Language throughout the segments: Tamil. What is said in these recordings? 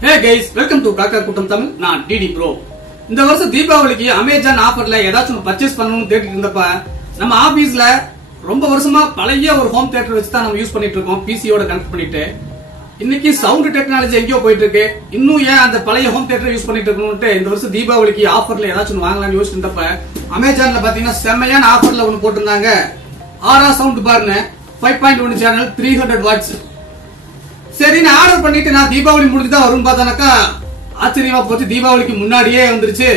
Hey guys, welcome to காக்கா கூட்டம் தமிழ். நான் டிடி ப்ரோ. இந்த வருஷம் தீபாவளிக்கு அமேசான் ஆஃபர்ல ஏதாச்சும் பர்ச்சேஸ் பண்ணணும்னு தேடிட்டு இருந்தப்ப நம்ம ஆபீஸ்ல ரொம்ப வருஷமா பழைய ஒரு ஹோம் தியேட்டர் வச்சு தான் நம்ம யூஸ் பண்ணிட்டு இருக்கோம், பிசியோட கனெக்ட் பண்ணிட்டு. இன்னைக்கு சவுண்ட் டெக்னாலஜி எங்கேயோ போயிட்டு இருக்கு, இன்னும் ஏன் அந்த பழைய ஹோம் தியேட்டர் யூஸ் பண்ணிட்டு இருக்கணும்னு இந்த வருஷம் தீபாவளிக்கு ஆஃபர்ல ஏதாச்சும் வாங்கலாம்னு யோசிச்சு இருந்தப்ப அமேசான்ல பாத்தீங்கன்னா செம்மையான ஆஃபர்ல ஒன்னு போட்டிருந்தாங்க. ஆரா சவுண்ட் பார்னு 5.1 சேனல் 300 வாட்ஸ். சரி நான் ஆர்டர் பண்ணிட்டு நான் தீபாவளி முடிஞ்சுதான் வரும் பார்த்தானாக்கா ஆச்சரியமா போச்சு. தீபாவளிக்கு முன்னாடியே வந்துருச்சு.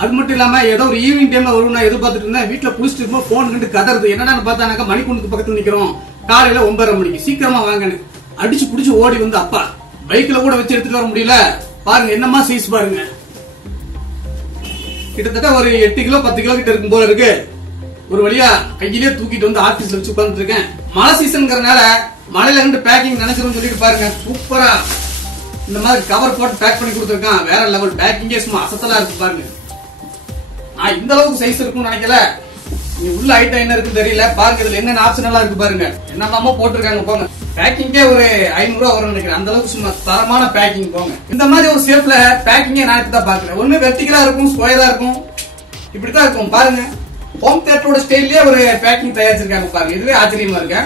அது மட்டும் இல்லாம ஏதோ ஒரு ஈவினிங் டைம்ல வரும் நான் எதிர்பார்த்துட்டு இருந்தேன். வீட்டுல குளிச்சுட்டு இருக்கும் போன் கண்டு கதறது. என்னன்னு பார்த்தானாக்கா மணிக்குண்டுக்கு பக்கத்துல நிக்கிறோம். காலையில 9:30 மணிக்கு சீக்கிரமா வாங்கன்னு அடிச்சு புடிச்சு ஓடி வந்து அப்பா பைக்ல கூட வச்சு எடுத்துட்டு வர முடியல. பாருங்க என்னமா சைஸ் பாருங்க, கிட்டத்தட்ட ஒரு 8 கிலோ 10 கிலோ கிட்ட இருக்கும் போல இருக்கு. ஒரு வழியா கையிலே தூக்கிட்டு வந்து ஆபீஸ்ல வச்சு உட்கார்ந்துட்டு இருக்கேன். மழை சீசன்ங்கிறதுனால மழையில இருந்து பேக்கிங் நினைச்சிரும் சொல்லிட்டு பாருங்க சூப்பரா இந்த மாதிரி கவர் போட்டு பேக் பண்ணி கொடுத்துருக்கான். வேற லெவல் பேக்கிங்கே சும்மா அசத்தலா இருக்கு பாருங்க. நான் இந்த அளவுக்கு சைஸ் இருக்கும்னு நினைக்கல. நீ உள்ள ஐட்டம் என்ன இருக்குன்னு தெரியல. பாருங்க இதுல என்னென்ன ஆப்ஷன் எல்லாம் இருக்கு பாருங்க, என்னென்னமோ போட்டிருக்காங்க. போங்க பேக்கிங்கே ஒரு 500 ரூபா வரும்னு நினைக்கிறேன். அந்த அளவுக்கு சும்மா தரமான பேக்கிங். போங்க இந்த மாதிரி ஒரு ஷேப்ல பேக்கிங்கே நான் இப்பதான் பாக்குறேன். ஒண்ணு வெர்டிகலா இருக்கும், ஸ்கொயரா இருக்கும், இப்படித்தான் இருக்கும். பாருங்க ஹோம் தியேட்டரோட ஸ்டைல்லயே ஒரு பேக்கிங் தயாரிச்சிருக்காங்க பாருங்க. இதுவே ஆச்சரியமா இருக்கு.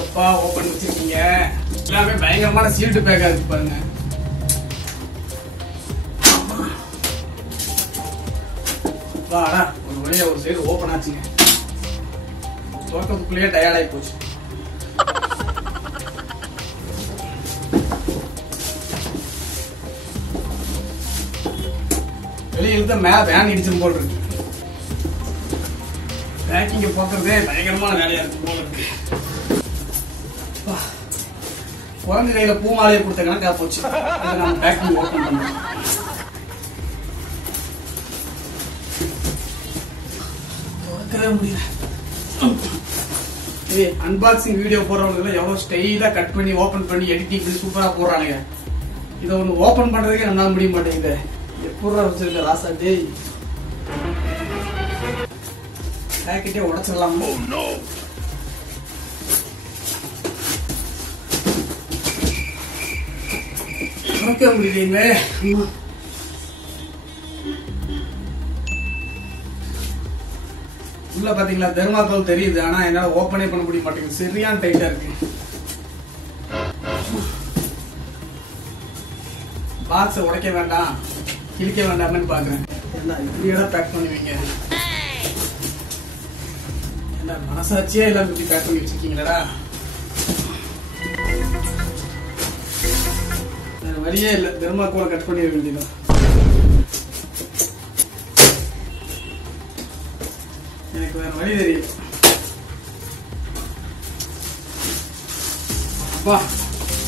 எப்பா ஓபன் வச்சிருக்கீங்க, எல்லாமே பயங்கரமான சீல்டு பேக்கா இருக்கு பாருங்க. வாடா ஒரு வழியா ஒரு சைடு ஓபன் ஆச்சுங்க. தோட்டத்துக்குள்ளேயே டயர்ட் ஆகி போச்சு. வெளியே இழுத்த மேல வேன் இடிச்சிரும் போல் இருக்கு. பேக்கிங்க போக்குறதே பயங்கரமான வேலையா இருக்கு போல இருக்கு. குழந்தை கையில பூ மாலையை கொடுத்த கணக்கா போச்சு. பேக்கிங் ஓபன் பண்ணோம். முடியல. அன்பாக்சிங் வீடியோ போறவங்க எவ்வளவு ஸ்டைலா கட் பண்ணி ஓபன் பண்ணி எடிட்டிங் பண்ணி சூப்பரா போடுறானுங்க. இதை ஒண்ணு ஓபன் பண்றதுக்கே நம்மளால முடிய மாட்டேங்குது. எப்பூரா வச்சிருக்க ராசா டேய், பேக்கெட்டே உடைச்சிடலாம். உடைக்க முடியலையுமே. உள்ள பாத்தீங்களா தெர்மாக்கோல் தெரியுது, ஆனா என்னால ஓபனே பண்ண முடிய மாட்டேங்குது. சரியான டைட்டா இருக்கு. பாக்ஸ் உடைக்க வேண்டாம் கிழிக்க வேண்டாம்னு பாக்குறேன். இப்படியேடா பேக் பண்ணுவீங்க, என்ன மனசாட்சியே எல்லாம் இப்படி பேக் பண்ணி வச்சிருக்கீங்களா? வழியே இல்ல, தெர்மாக்கோலை கட் பண்ணி வேண்டியதான். எனக்கு வேற வழி தெரியும். அப்பா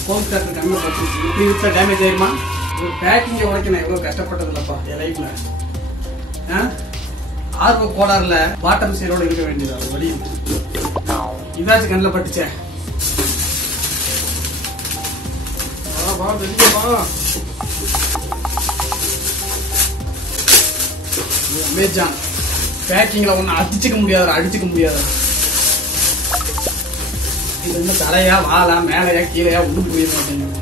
ஹோம் தியேட்டர் கம்மியா போச்சு. இப்படி விட்டா டேமேஜ் ஆயிருமா? ஒரு பேக்கிங்க உடைக்க நான் எவ்வளவு கஷ்டப்பட்டது இல்லப்பா என் லைஃப்ல. ஆர்வ கோளாறுல வாட்டர் சீரோட இருக்க வேண்டியது. அது வழி இதாச்சும் கண்ணில் பட்டுச்சே. அமேசான் பேக்கிங்ல ஒண்ணு அடிச்சுக்க முடியாத அடிச்சுக்க முடியாத. இது வந்து தலையா வாலா மேலையா கீழையா ஒண்ணும் புரிய மாட்டேங்குது.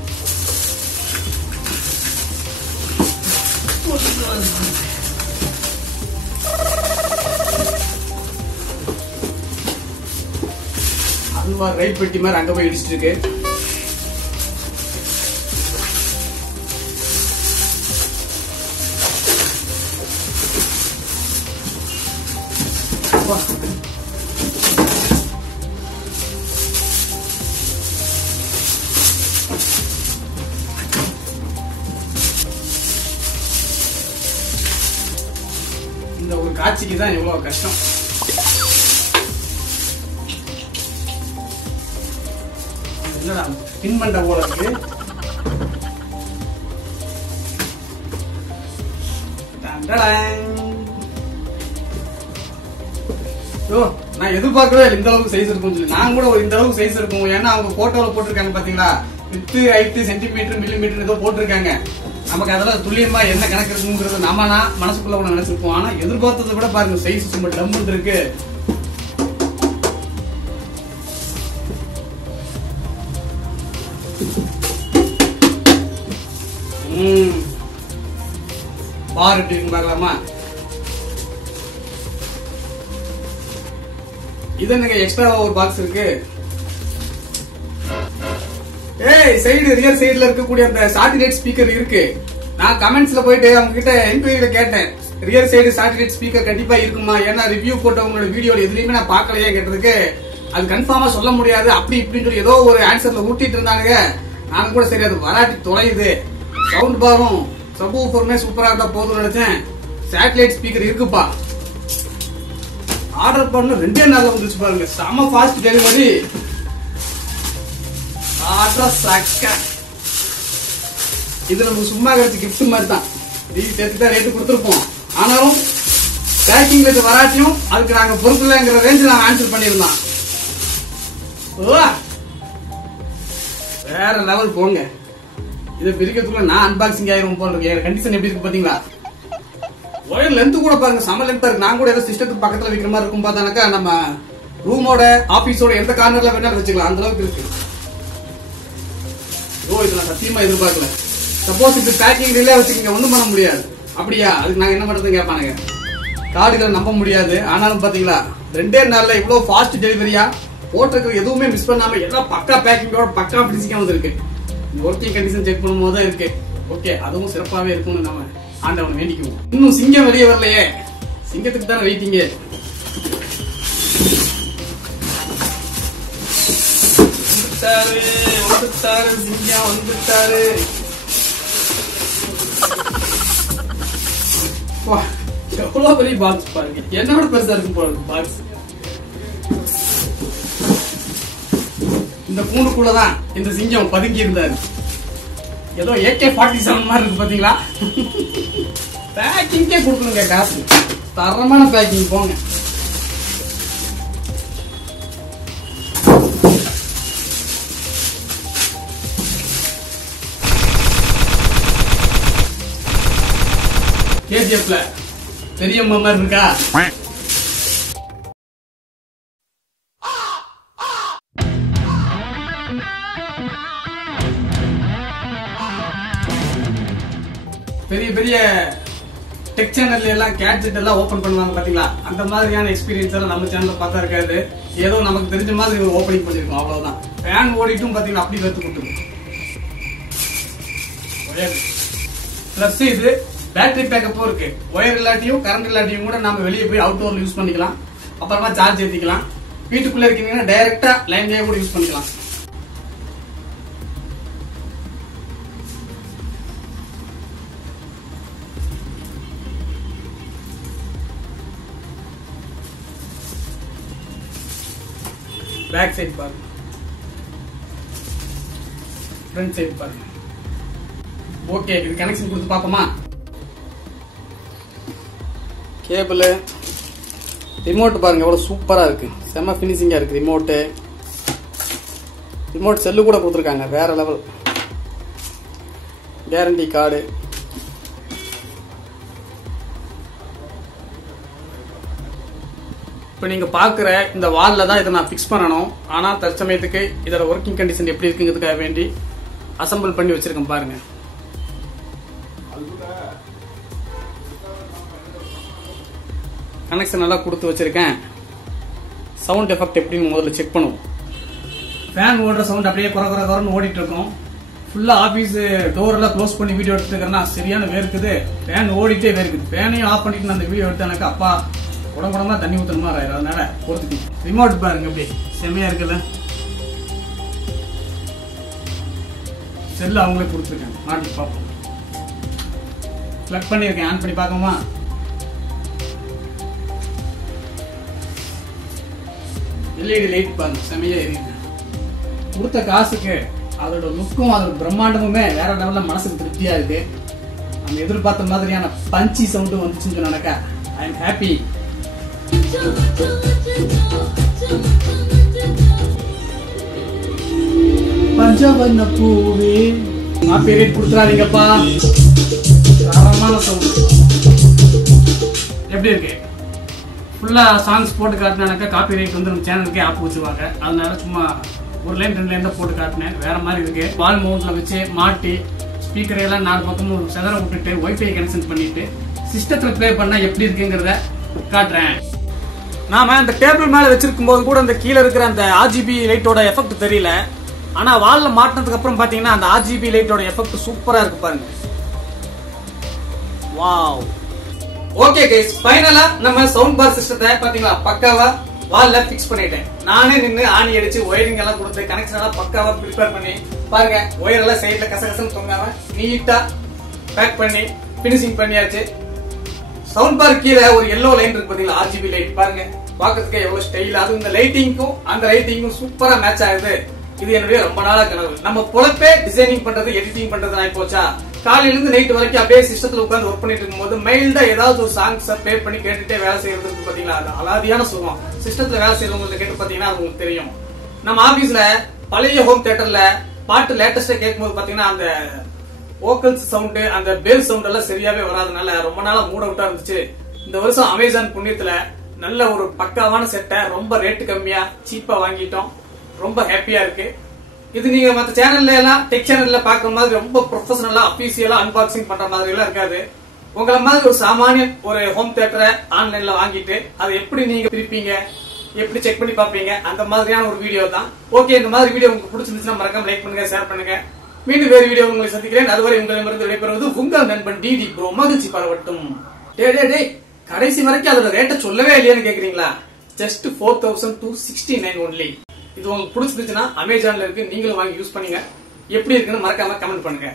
அதுவா ரைட் பெட்டி மாதிரி அங்க போய் இடிச்சிட்டு இருக்கு. இந்த ஒரு காட்சிக்கு தான் எவ்வளவு கஷ்டம். என்னடா பின் பண்ண போல இருக்கு. ஓ நான் எதிர்பார்க்கவே இந்த அளவுக்கு சைஸ் இருக்கும் சொல்லி. நான் கூட இந்த அளவுக்கு சைஸ் இருக்கும். ஏன்னா அவங்க போட்டோல போட்டிருக்காங்க பாத்தீங்களா, வித்து ஹைட் சென்டிமீட்டர் மில்லிமீட்டர் ஏதோ போட்டிருக்காங்க. நமக்கு அதெல்லாம் துல்லியமா என்ன கணக்கு இருக்குங்கிறது நம்ம மனசுக்குள்ள ஒண்ணு நினைச்சிருப்போம். ஆனா எதிர்பார்த்ததை விட பாருங்க சைஸ் சும்மா டம்முன்னு இருக்கு. பார் எப்படி இருக்கு பார்க்கலாமா? இது என்னங்க எக்ஸ்ட்ரா ஒரு பாக்ஸ் இருக்கு. சைடு ரியர் சைடுல இருக்கக்கூடிய அந்த சாட்டிலைட் ஸ்பீக்கர் இருக்கு. நான் கமெண்ட்ஸ்ல போயிட்டு அவங்க கிட்ட என்கொயரியில கேட்டேன், ரியர் சைடு சாட்டிலைட் ஸ்பீக்கர் கண்டிப்பா இருக்குமா, ஏன்னா ரிவ்யூ போட்டவங்களோட வீடியோல எதுலயுமே நான் பாக்கலையே கேட்டதுக்கு அது கன்ஃபார்மா சொல்ல முடியாது அப்படி இப்படின்னு சொல்லி ஏதோ ஒரு ஆன்சர்ல ஊட்டிட்டு இருந்தானுங்க. நானும் கூட சரி அது வராட்டி தொலையுது, சவுண்ட் பாரும் சப்வூஃபருமே சூப்பரா இருந்தா போதும்னு நினைச்சேன். சாட்டிலைட் ஸ்பீக்கர் இருக்குப்பா. ஆர்டர் பண்ண 2 நாள்ல வந்துச்சு பாருங்க. செம ஃபாஸ்ட் டெலிவரி. இது நமக்கு சும்மா கிடைச்ச கிஃப்ட் மாதிரி தான். சேர்த்துதான் ரேட்டு கொடுத்துருப்போம். ஆனாலும் பேக்கிங்ல இது வராட்டியும் அதுக்கு நாங்க பொறுக்கலங்கிற ரேஞ்சில் நாங்க ஆன்சர் பண்ணிருந்தோம். வேற லெவல் போங்க. இதை பிரிக்கிறதுக்குள்ள நான் அன்பாக்சிங் ஆயிரும் போல இருக்கு. கண்டிஷன் எப்படி இருக்கு பாத்தீங்களா? ஒயர் லென்த் கூட பாருங்க செம லென்த்தா இருக்கு. நான் கூட ஏதோ சிஸ்டத்துக்கு பக்கத்துல வைக்கிற மாதிரி இருக்கும் பார்த்தானாக்கா நம்ம ரூமோட ஆபீஸோட எந்த கார்னர்ல வேணாலும் வச்சுக்கலாம், அந்த அளவுக்கு இருக்கு. இது நான் சத்தியமா எதிர்பார்க்கல. சப்போஸ் இது பேக்கிங் ரிலே வச்சுக்கீங்க ஒண்ணும் பண்ண முடியாது. அப்படியா? அதுக்கு நாங்க என்ன பண்றது கேட்பானுங்க. கார்டுகளை நம்ப முடியாது. ஆனாலும் பாத்தீங்களா 2 நாள்ல இவ்வளவு ஃபாஸ்ட் டெலிவரியா போட்டிருக்கிற எதுவுமே மிஸ் பண்ணாம எல்லாம் பக்கா பேக்கிங்கோட பக்கா பிடிச்சிக்க வந்திருக்கு. ஒர்க்கிங் கண்டிஷன் செக் பண்ணும் போது இருக்கு. ஓகே, அதுவும் சிறப்பாவே இருக்கும்னு நம்ம ஆண்டவன் வேண்டிக்குவோம். இன்னும் சிங்கம் வெளியே வரலையே, சிங்கத்துக்கு தானே வெயிட்டிங்க. சிங்கம் வந்துட்டாரு. எவ்வளவு பெரிய பாக்ஸ் பாருங்க, என்னோட பெருசா இருக்கும் போல பாக்ஸ். இந்த கூண்டுக்குள்ளதான் இந்த சிங்கம் பதுங்கி இருந்தாரு. ஏதோ AK-47 மாதிரி இருக்கு பாத்தீங்களா? பேக்கிங்கே கொடுக்கணுங்க காசு. தரமான பேக்கிங் போங்க. KGF-ல பெரியம்மா மாதிரி இருக்கா? பெரிய பெரிய டெக் சேனல்ல எல்லாம் கேட்ஜெட் எல்லாம் ஓபன் பண்ணுவாங்க பாத்தீங்களா? அந்த மாதிரியான எக்ஸ்பீரியன்ஸ் எல்லாம் நம்ம சேனல்ல பார்த்தா இருக்காது. ஏதோ நமக்கு தெரிஞ்ச மாதிரி ஒரு ஓபனிங் பண்ணிருக்கோம், அவ்வளவுதான். ஃபேன் ஓடிட்டும் பாத்தீங்கன்னா அப்படி கத்து கொடுத்துருக்கோம். பிளஸ் இது பேட்டரி பேக்கப்பும் இருக்கு. ஒயர் இல்லாட்டியும் கரண்ட் இல்லாட்டியும் கூட நம்ம வெளியே போய் அவுட்டோர்ல யூஸ் பண்ணிக்கலாம். அப்புறமா சார்ஜ் ஏற்றிக்கலாம். வீட்டுக்குள்ள இருக்கீங்கன்னா டைரக்டா லைன்லயே கூட யூஸ் பண்ணிக்கலாம். பேக் சைடு பாருங்க, ஃப்ரண்ட் சைடு பாருங்க. ஓகே, இது கனெக்ஷன் கொடுத்து பார்ப்போமா? கேபிள், ரிமோட் பாருங்க எவ்வளவு சூப்பரா இருக்கு, செம்ம ஃபினிஷிங்கா இருக்கு. ரிமோட் செல்லு கூட கொடுத்துருக்காங்க, வேற லெவல். கேரண்டி கார்டு, இப்போ நீங்க பாக்குற இந்த வால்ல தான் இதை நான் பிக்ஸ் பண்ணணும். ஆனா தற்சமயத்துக்கு இதோட ஒர்க்கிங் கண்டிஷன் எப்படி இருக்குங்கிறதுக்காக வேண்டி அசம்பிள் பண்ணி வச்சிருக்கேன் பாருங்க. கனெக்ஷன் நல்லா கொடுத்து வச்சிருக்கேன். சவுண்ட் எஃபெக்ட் எப்படின்னு முதல்ல செக் பண்ணுவோம். ஃபேன் ஓடுற சவுண்ட் அப்படியே குறன்னு ஓடிட்டு இருக்கும். ஃபுல்லா ஆபீஸ் டோர் எல்லாம் க்ளோஸ் பண்ணி வீடியோ எடுத்துக்கிறேன்னா சரியான வேர்க்குது. ஃபேன் ஓடிட்டே வேர்க்குது. ஃபேனையும் ஆஃப் பண்ணிட்டு நான் அந்த வீடியோ எடுத்தானாக்கா அப்பா உடம்புடம்பா தண்ணி ஊத்துற மாதிரி ஆயிரும். அதனால பொறுத்துக்கணும். ரிமோட் பாருங்க எப்படி செம்மையா இருக்குல்ல. செல்லு அவங்களே கொடுத்துருக்காங்க, மாட்டி பார்ப்போம். பிளக் பண்ணிருக்கேன், ஆன் பண்ணி பார்க்கோமா? LED லைட் பாருங்க செம்மையா எரியுது. கொடுத்த காசுக்கு அதோட லுக்கும் அதோட பிரம்மாண்டமுமே வேற லெவல்ல மனசுக்கு திருப்தியா இருக்கு. நம்ம எதிர்பார்த்த மாதிரியான பஞ்சி சவுண்டும் வந்துச்சுன்னு சொன்னாக்கா ஐ எம் ஹாப்பி. பஞ்சவர்ண பூவே காப்பிரைட் கொடுத்துறாதீங்கப்பா. தரமான சவுண்ட். எப்படி இருக்கு? ஃபுல்லா சாங்ஸ் போட்டு காட்டினாக்கா காப்பிரைட் வந்து நம்ம சேனலுக்கே ஆப்பு வச்சுருவாங்க. அதனால சும்மா ஒரு லைன் 2 லைன் தான் போட்டு காட்டினேன். வேற மாதிரி இருக்கு. வால் மவுண்ட்ல வச்சு மாட்டி ஸ்பீக்கர் எல்லாம் 4 பக்கமும் செதற விட்டுட்டு வைஃபை கனெக்ஷன் பண்ணிட்டு சிஸ்டத்துல ப்ளே பண்ணா எப்படி இருக்குங்கிறத காட்டுறேன். நாம அந்த டேபிள் மேல வச்சிருக்கும் போது கூட அந்த கீழே இருக்கிற அந்த ஆர்ஜிபி லைட்டோட எஃபெக்ட் தெரியல. ஆனா வால்ல மாட்டினதுக்கு அப்புறம் பாத்தீங்கன்னா அந்த ஆர்ஜிபி லைட்டோட எஃபெக்ட் சூப்பரா இருக்கு பாருங்க. வாவ். ஓகே கைஸ், ஃபைனலா நம்ம சவுண்ட் பார் சிஸ்டத்தை பாத்தீங்களா பக்காவா வால்ல ஃபிக்ஸ் பண்ணிட்டேன். நானே நின்னு ஆணி அடிச்சு ஒயரிங் எல்லாம் கொடுத்து கனெக்ஷன் எல்லாம் பக்காவா ப்ரிப்பேர் பண்ணி பாருங்க. ஒயர் எல்லாம் சைடுல கசகசன்னு தொங்காம நீட்டா பேக் பண்ணி பினிஷிங் பண்ணியாச்சு. சவுண்ட் பார் கீழே ஒரு எல்லோ லைன் இருக்கு பாத்தீங்களா, ஆர்ஜிபி லைட் பாருங்க. பாக்கிறதுக்கு எவ்வளவு ஸ்டைல். அது இந்த லைட்டிங்கும் அந்த லைட்டிங்கும் சூப்பரா மேட்ச் ஆகுது. இது என்னுடைய ரொம்ப நாளா கனவு. நம்ம பொழப்பே டிசைனிங் பண்றது எடிட்டிங் பண்றது ஆகி போச்சா. காலையில இருந்து நைட் வரைக்கும் அப்படியே சிஸ்டத்துல உட்கார்ந்து ஒர்க் பண்ணிட்டு இருக்கும்போது மைல்டா ஏதாவது ஒரு சாங்ஸ் ப்ளே பண்ணி கேட்டுட்டே வேலை செய்யறதுக்கு பாத்தீங்களா அது அலாதியான சுகம். சிஸ்டத்துல வேலை செய்யறவங்களுக்கு கேட்டு பாத்தீங்கன்னா அது உங்களுக்கு தெரியும். நம்ம ஆபீஸ்ல பழைய ஹோம் தியேட்டர்ல பாட்டு லேட்டஸ்டா கேட்கும்போது பாத்தீங்கன்னா அந்த வோக்கல்ஸ் சவுண்ட் அந்த பேஸ் சவுண்ட் எல்லாம் சரியாவே வராதனால ரொம்ப நாளா மூட் அவுட்டா இருந்துச்சு. இந்த வருஷம் அமேசான் புண்ணியத்துல நல்ல ஒரு பக்காவான செட்டை ரொம்ப ரேட்டு கம்மியா சீப்பா வாங்கிட்டோம். ரொம்ப ஹாப்பியா இருக்கு. இது நீங்க மத்த சேனல்ல எல்லாம் டெக் சேனல்ல பாக்குற மாதிரி ரொம்ப ப்ரொஃபஷனலா அபிஷியலா அன்பாக்சிங் பண்ற மாதிரி எல்லாம் இருக்காது. உங்களை மாதிரி ஒரு சாமானிய ஒரு ஹோம் தியேட்டரை ஆன்லைன்ல வாங்கிட்டு அதை எப்படி நீங்க பிரிப்பீங்க, எப்படி செக் பண்ணி பாப்பீங்க, அந்த மாதிரியான ஒரு வீடியோ தான். ஓகே, இந்த மாதிரி வீடியோ உங்களுக்கு பிடிச்சிருந்துச்சுன்னா மறக்காம லைக் பண்ணுங்க, ஷேர் பண்ணுங்க. மீண்டும் வேறு வீடியோ உங்களை சந்திக்கிறேன். அதுவரை உங்களிடமிருந்து விடைபெறுவது உங்கள் நண்பன் டிடி ப்ரோ. மகிழ்ச்சி பரவட்டும். டே கடைசி வரைக்கும் அதோட ரேட்டை சொல்லவே இல்லையான்னு கேக்குறீங்களா? Just 4269 only. இது உங்களுக்கு பிடிச்சிருந்துச்சுன்னா அமேசான்ல இருக்கு, நீங்களும் வாங்கி யூஸ் பண்ணுங்க. எப்படி இருக்குன்னு மறக்காம கமெண்ட் பண்ணுங்க.